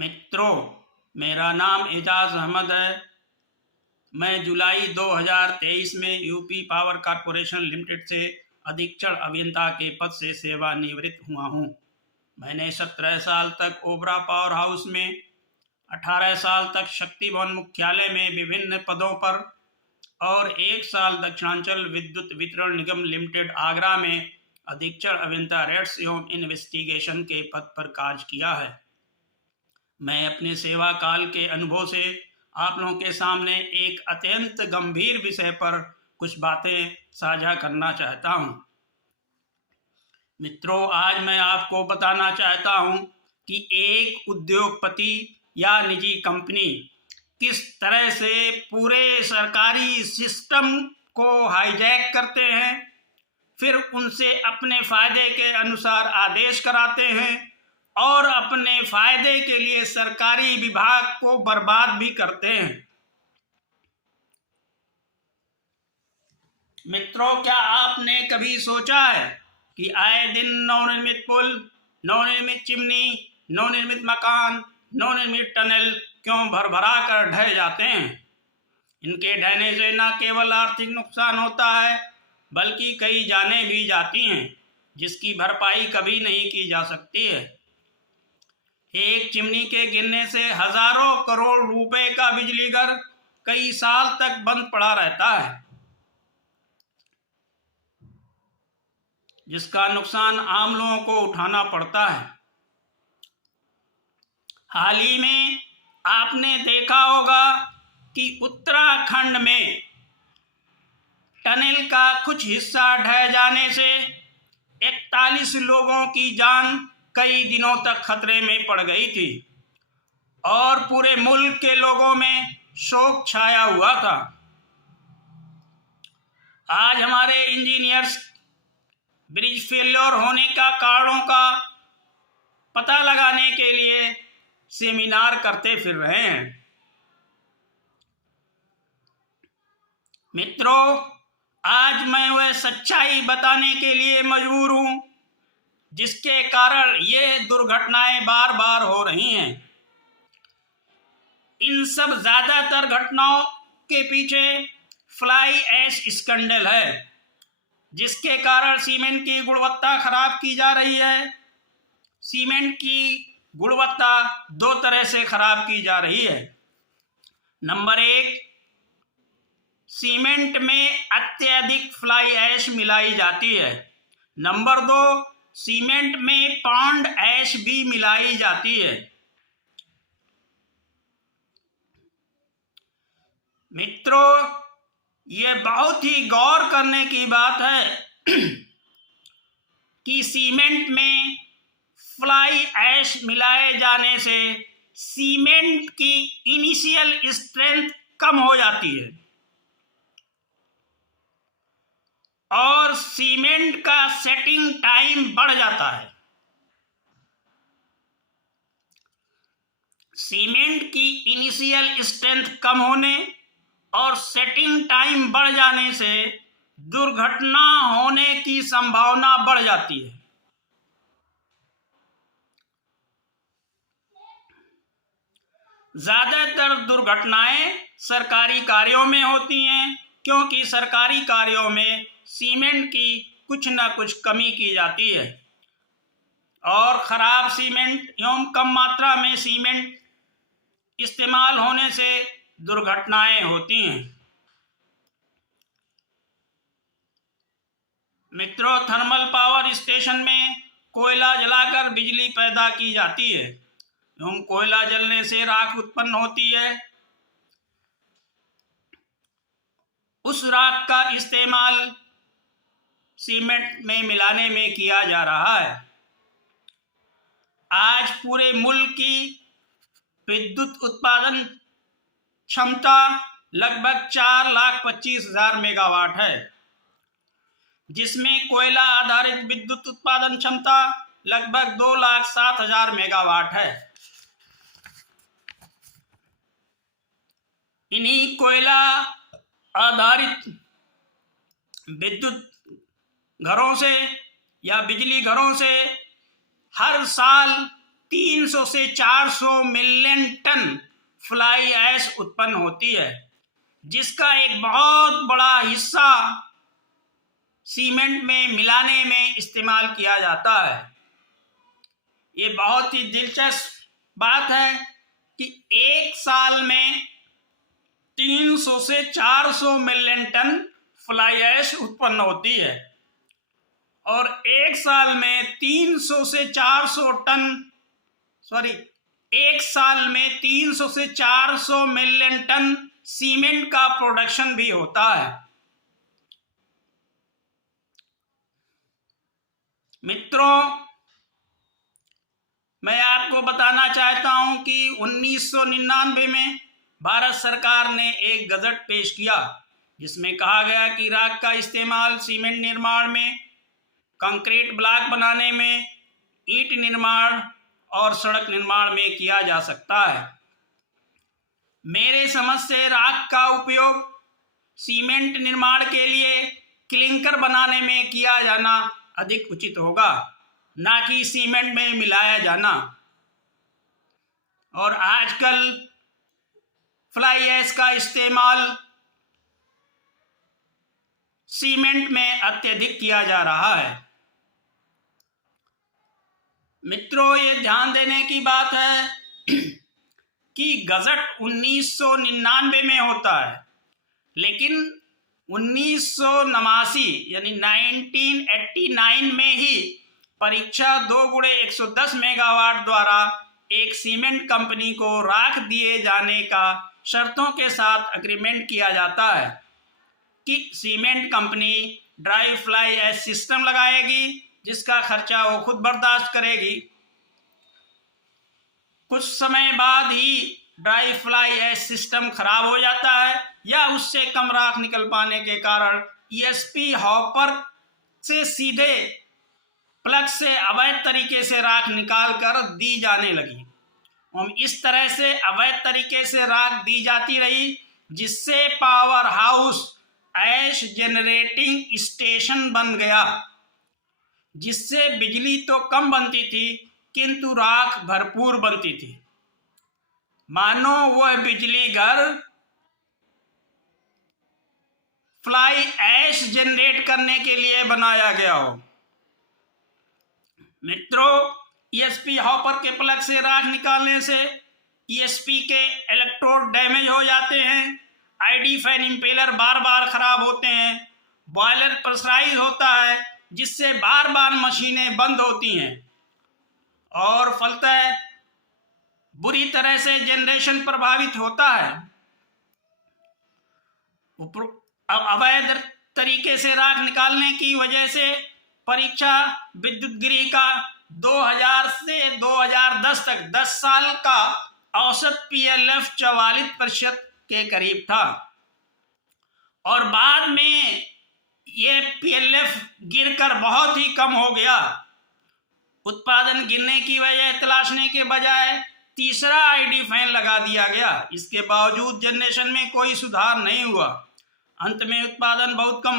मित्रों, मेरा नाम एजाज अहमद है। मैं जुलाई 2023 में यूपी पावर कॉर्पोरेशन लिमिटेड से अधीक्षण अभियंता के पद से सेवानिवृत्त हुआ हूं। मैंने 17 साल तक ओबरा पावर हाउस में, 18 साल तक शक्ति भवन मुख्यालय में विभिन्न पदों पर और 1 साल दक्षिणांचल विद्युत वितरण निगम लिमिटेड आगरा में अधीक्षण अभियंता रेट्स एवं इन्वेस्टिगेशन के पद पर कार्य किया है। मैं अपने सेवा काल के अनुभव से आप लोगों के सामने एक अत्यंत गंभीर विषय पर कुछ बातें साझा करना चाहता हूं। मित्रों, आज मैं आपको बताना चाहता हूं कि एक उद्योगपति या निजी कंपनी किस तरह से पूरे सरकारी सिस्टम को हाईजैक करते हैं, फिर उनसे अपने फायदे के अनुसार आदेश कराते हैं और अपने फायदे के लिए सरकारी विभाग को बर्बाद भी करते हैं। मित्रों, क्या आपने कभी सोचा है कि आए दिन नवनिर्मित पुल, नवनिर्मित चिमनी, नवनिर्मित मकान, नवनिर्मित टनल क्यों भरभरा कर ढह जाते हैं? इनके ढहने से न केवल आर्थिक नुकसान होता है बल्कि कई जानें भी जाती हैं, जिसकी भरपाई कभी नहीं की जा सकती है। एक चिमनी के गिरने से हजारों करोड़ रुपए का बिजली घर कई साल तक बंद पड़ा रहता है, जिसका नुकसान आम लोगों को उठाना पड़ता है। हाल ही में आपने देखा होगा कि उत्तराखंड में टनल का कुछ हिस्सा ढह जाने से 41 लोगों की जान कई दिनों तक खतरे में पड़ गई थी और पूरे मुल्क के लोगों में शोक छाया हुआ था। आज हमारे इंजीनियर्स ब्रिज फेल्योर होने का कारणों का पता लगाने के लिए सेमिनार करते फिर रहे हैं। मित्रों, आज मैं वह सच्चाई बताने के लिए मजबूर हूं जिसके कारण ये दुर्घटनाएं बार बार हो रही हैं। इन सब ज्यादातर घटनाओं के पीछे फ्लाई ऐश स्कैंडल है, जिसके कारण सीमेंट की गुणवत्ता खराब की जा रही है। सीमेंट की गुणवत्ता दो तरह से खराब की जा रही है। नंबर 1, सीमेंट में अत्यधिक फ्लाई ऐश मिलाई जाती है। नंबर 2, सीमेंट में पॉन्ड ऐश भी मिलाई जाती है। मित्रों, ये बहुत ही गौर करने की बात है कि सीमेंट में फ्लाई ऐश मिलाए जाने से सीमेंट की इनिशियल स्ट्रेंथ कम हो जाती है और सीमेंट का सेटिंग टाइम बढ़ जाता है। सीमेंट की इनिशियल स्ट्रेंथ कम होने और सेटिंग टाइम बढ़ जाने से दुर्घटना होने की संभावना बढ़ जाती है। ज्यादातर दुर्घटनाएं सरकारी कार्यों में होती हैं, क्योंकि सरकारी कार्यों में सीमेंट की कुछ न कुछ कमी की जाती है और खराब सीमेंट एवं कम मात्रा में सीमेंट इस्तेमाल होने से दुर्घटनाएं होती हैं। मित्रों, थर्मल पावर स्टेशन में कोयला जलाकर बिजली पैदा की जाती है एवं कोयला जलने से राख उत्पन्न होती है। उस राख का इस्तेमाल सीमेंट में मिलाने में किया जा रहा है। आज पूरे मुल्क की विद्युत उत्पादन क्षमता लगभग 4,25,000 मेगावाट है, जिसमें कोयला आधारित विद्युत उत्पादन क्षमता लगभग 2,07,000 मेगावाट है। इन्हीं कोयला आधारित विद्युत घरों से या बिजली घरों से हर साल 300 से 400 मिलियन टन फ्लाई ऐश उत्पन्न होती है, जिसका एक बहुत बड़ा हिस्सा सीमेंट में मिलाने में इस्तेमाल किया जाता है। ये बहुत ही दिलचस्प बात है कि एक साल में 300 से 400 मिलियन टन फ्लाई ऐश उत्पन्न होती है और एक साल में 300 से 400 मिलियन टन सीमेंट का प्रोडक्शन भी होता है। मित्रों, मैं आपको बताना चाहता हूं कि 1999 में भारत सरकार ने एक गजट पेश किया, जिसमें कहा गया कि राख का इस्तेमाल सीमेंट निर्माण में, कंक्रीट ब्लॉक बनाने में, ईंट निर्माण और सड़क निर्माण में किया जा सकता है। मेरे समझ से राख का उपयोग सीमेंट निर्माण के लिए क्लिंकर बनाने में किया जाना अधिक उचित होगा, ना कि सीमेंट में मिलाया जाना। और आजकल फ्लाई ऐश का इस्तेमाल सीमेंट में अत्यधिक किया जा रहा है। मित्रों, ये ध्यान देने की बात है कि गजट 1999 में होता है, लेकिन 1989 यानी 1989 में ही परीक्षा 2x110 मेगावाट द्वारा एक सीमेंट कंपनी को राख दिए जाने का शर्तों के साथ एग्रीमेंट किया जाता है कि cement company dry fly ash system लगाएगी, जिसका खर्चा वो खुद बर्दाश्त करेगी। कुछ समय बाद ही ड्राई फ्लाई ऐश सिस्टम खराब हो जाता है या उससे कम राख निकल पाने के कारण ईएसपी हॉपर से सीधे प्लग से अवैध तरीके से राख निकाल कर दी जाने लगी। और इस तरह से अवैध तरीके से राख दी जाती रही, जिससे पावर हाउस ऐश जनरेटिंग स्टेशन बन गया, जिससे बिजली तो कम बनती थी किंतु राख भरपूर बनती थी। मानो वह बिजली घर फ्लाई ऐश जनरेट करने के लिए बनाया गया हो। मित्रों, ईएसपी हॉपर के प्लग से राख निकालने से ईएसपी के इलेक्ट्रोड डैमेज हो जाते हैं, आईडी फैन इंपेलर बार बार खराब होते हैं, बॉयलर प्रेशराइज होता है, जिससे बार बार मशीनें बंद होती हैं और फलतः बुरी तरह से जनरेशन प्रभावित होता है। अवैध तरीके से राख निकालने की वजह से परीक्षा विद्युत गृह का 2000 से 2010 तक 10 साल का औसत पीएलएफ 44% के करीब था और बाद में ये पीएलएफ गिरकर बहुत ही कम हो गया। उत्पादन गिरने की वजह तलाशने के बजाय तीसरा आईडी फैन लगा दिया गया। इसके बावजूद जनरेशन में कोई सुधार नहीं हुआ। अंत में उत्पादन बहुत कम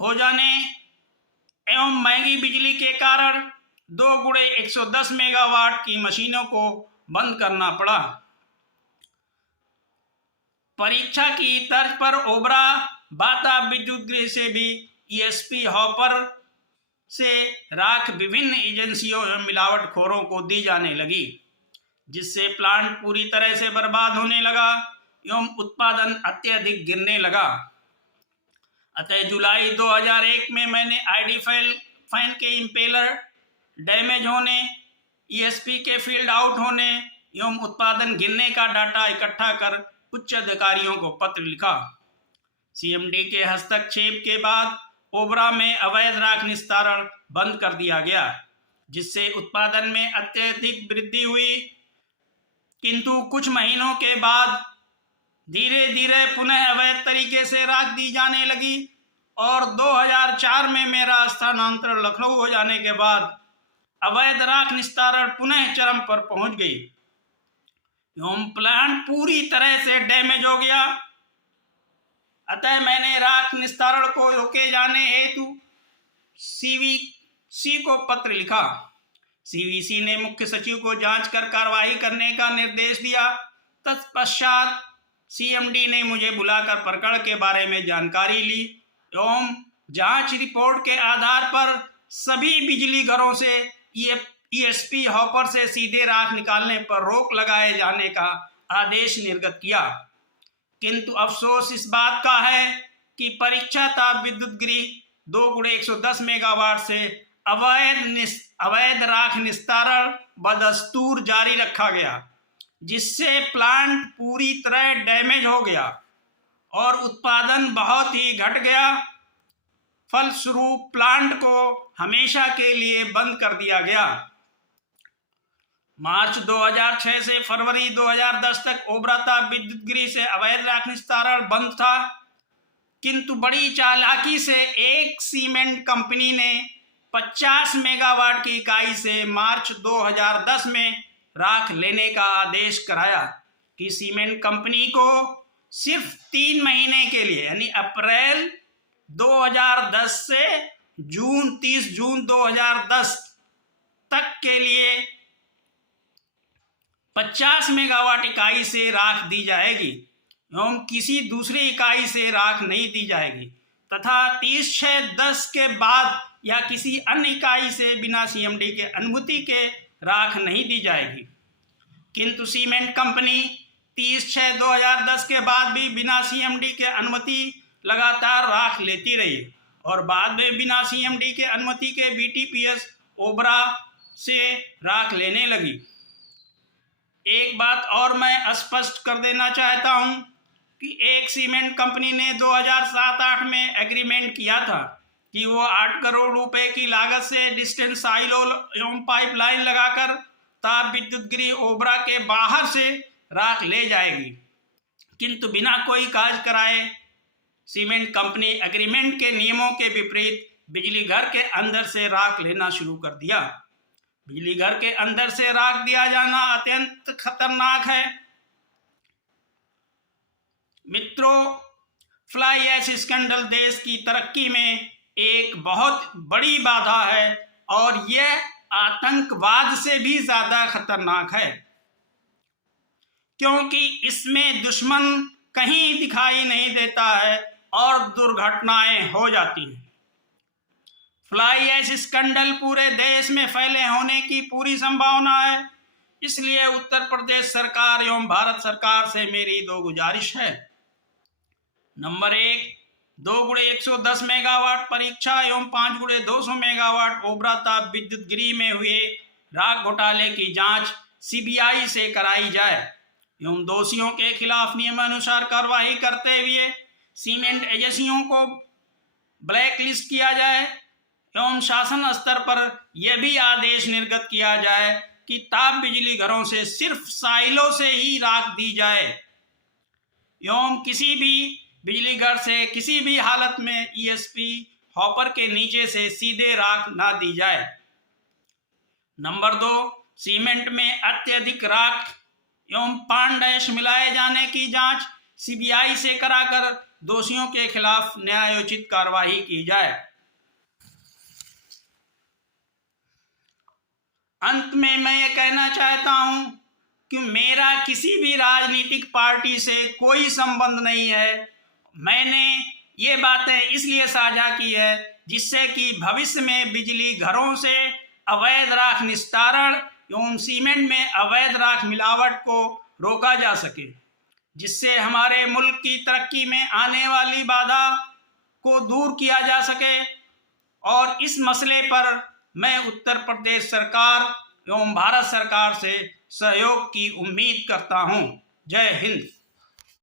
हो जाने एवं महंगी बिजली के कारण 2x110 मेगावाट की मशीनों को बंद करना पड़ा। परीक्षा की तर्ज पर ओबरा बाता विद्युत गृह से भी ईएसपी हॉपर से राख विभिन्न एजेंसियों एवं मिलावटखोरों को दी जाने लगी, जिससे प्लांट पूरी तरह से बर्बाद होने लगा एवं उत्पादन अत्यधिक गिरने लगा। अतः जुलाई 2001 में मैंने आईडी फैन के इंपेलर डैमेज होने, ईएसपी के फील्ड आउट होने एवं उत्पादन गिरने का डाटा इकट्ठा कर उच्च अधिकारियों को पत्र लिखा। सीएमडी के हस्तक्षेप के बाद ओबरा में अवैध राख निस्तारण बंद कर दिया गया, जिससे उत्पादन में अत्यधिक वृद्धि हुई, किंतु कुछ महीनों के बाद धीरे धीरे पुनः अवैध तरीके से राख दी जाने लगी और 2004 में मेरा स्थानांतरण लखनऊ हो जाने के बाद अवैध राख निस्तारण पुनः चरम पर पहुंच गई एवं प्लांट पूरी तरह से डैमेज हो गया। अतः मैंने राख निस्तारण को रोके जाने हेतु सीवीसी को पत्र लिखा। सीवीसी ने मुख्य सचिव को जांच कर कार्रवाई करने का निर्देश दिया। तत्पश्चात सीएमडी ने मुझे बुलाकर प्रकरण के बारे में जानकारी ली एवं जांच रिपोर्ट के आधार पर सभी बिजली घरों से ईएसपी हॉपर से सीधे राख निकालने पर रोक लगाए जाने का आदेश निर्गत किया। किंतु अफसोस इस बात का है कि परीक्षा ताप विद्युत गृह 2x110 मेगावाट से अवैध राख निस्तारण बदस्तूर जारी रखा गया, जिससे प्लांट पूरी तरह डैमेज हो गया और उत्पादन बहुत ही घट गया। फलस्वरूप प्लांट को हमेशा के लिए बंद कर दिया गया। मार्च 2006 से फरवरी 2010 तक ओबरा ताप विद्युत गृह से अवैध राख निस्तारण बंद था, किंतु बड़ी चालाकी से एक सीमेंट कंपनी ने 50 मेगावाट की इकाई से मार्च 2010 में राख लेने का आदेश कराया कि सीमेंट कंपनी को सिर्फ 3 महीने के लिए यानी अप्रैल 2010 से 30 जून 2010 तक के लिए 50 मेगावाट इकाई से राख दी जाएगी एवं किसी दूसरी इकाई से राख नहीं दी जाएगी तथा 30/6/10 के बाद या किसी अन्य इकाई से बिना सीएमडी के अनुमति के राख नहीं दी जाएगी। किंतु सीमेंट कंपनी 30/6/2010 के बाद भी बिना सीएमडी के अनुमति लगातार राख लेती रही और बाद में बिना सीएमडी के अनुमति के बीटीपीएस ओबरा से राख लेने लगी। एक बात और मैं स्पष्ट कर देना चाहता हूं कि एक सीमेंट कंपनी ने 2007-8 में एग्रीमेंट किया था कि वो 8 करोड़ रुपए की लागत से डिस्टेंस साइलो एवं पाइपलाइन लगाकर ताप विद्युत गृह ओबरा के बाहर से राख ले जाएगी, किंतु बिना कोई काज कराए सीमेंट कंपनी एग्रीमेंट के नियमों के विपरीत बिजली घर के अंदर से राख लेना शुरू कर दिया। बिजली घर के अंदर से राख दिया जाना अत्यंत खतरनाक है। मित्रों, फ्लाई ऐश स्कैंडल देश की तरक्की में एक बहुत बड़ी बाधा है और यह आतंकवाद से भी ज्यादा खतरनाक है, क्योंकि इसमें दुश्मन कहीं दिखाई नहीं देता है और दुर्घटनाएं हो जाती हैं। फ्लाई ऐश स्कैंडल पूरे देश में फैले होने की पूरी संभावना है, इसलिए उत्तर प्रदेश सरकार एवं भारत सरकार से मेरी 2 गुजारिश है। नंबर 1, 2x110 मेगावाट परीक्षा एवं 5x200 मेगावाट ओबरा ताप विद्युत गृह में हुए राख घोटाले की जांच सीबीआई से कराई जाए एवं दोषियों के खिलाफ नियमानुसार कार्रवाई करते हुए सीमेंट एजेंसियों को ब्लैक लिस्ट किया जाए एवं शासन स्तर पर यह भी आदेश निर्गत किया जाए कि ताप बिजली घरों से सिर्फ साइलो से ही राख दी जाए एवं किसी भी बिजली घर से किसी भी हालत में ईएसपी हॉपर के नीचे से सीधे राख ना दी जाए। नंबर 2, सीमेंट में अत्यधिक राख एवं पान डैश मिलाए जाने की जांच सीबीआई से कराकर दोषियों के खिलाफ न्यायोचित कार्रवाई की जाए। अंत में मैं ये कहना चाहता हूं कि मेरा किसी भी राजनीतिक पार्टी से कोई संबंध नहीं है। मैंने ये बातें इसलिए साझा की है जिससे कि भविष्य में बिजली घरों से अवैध राख निस्तारण एवं सीमेंट में अवैध राख मिलावट को रोका जा सके, जिससे हमारे मुल्क की तरक्की में आने वाली बाधा को दूर किया जा सके। और इस मसले पर मैं उत्तर प्रदेश सरकार एवं भारत सरकार से सहयोग की उम्मीद करता हूं। जय हिंद।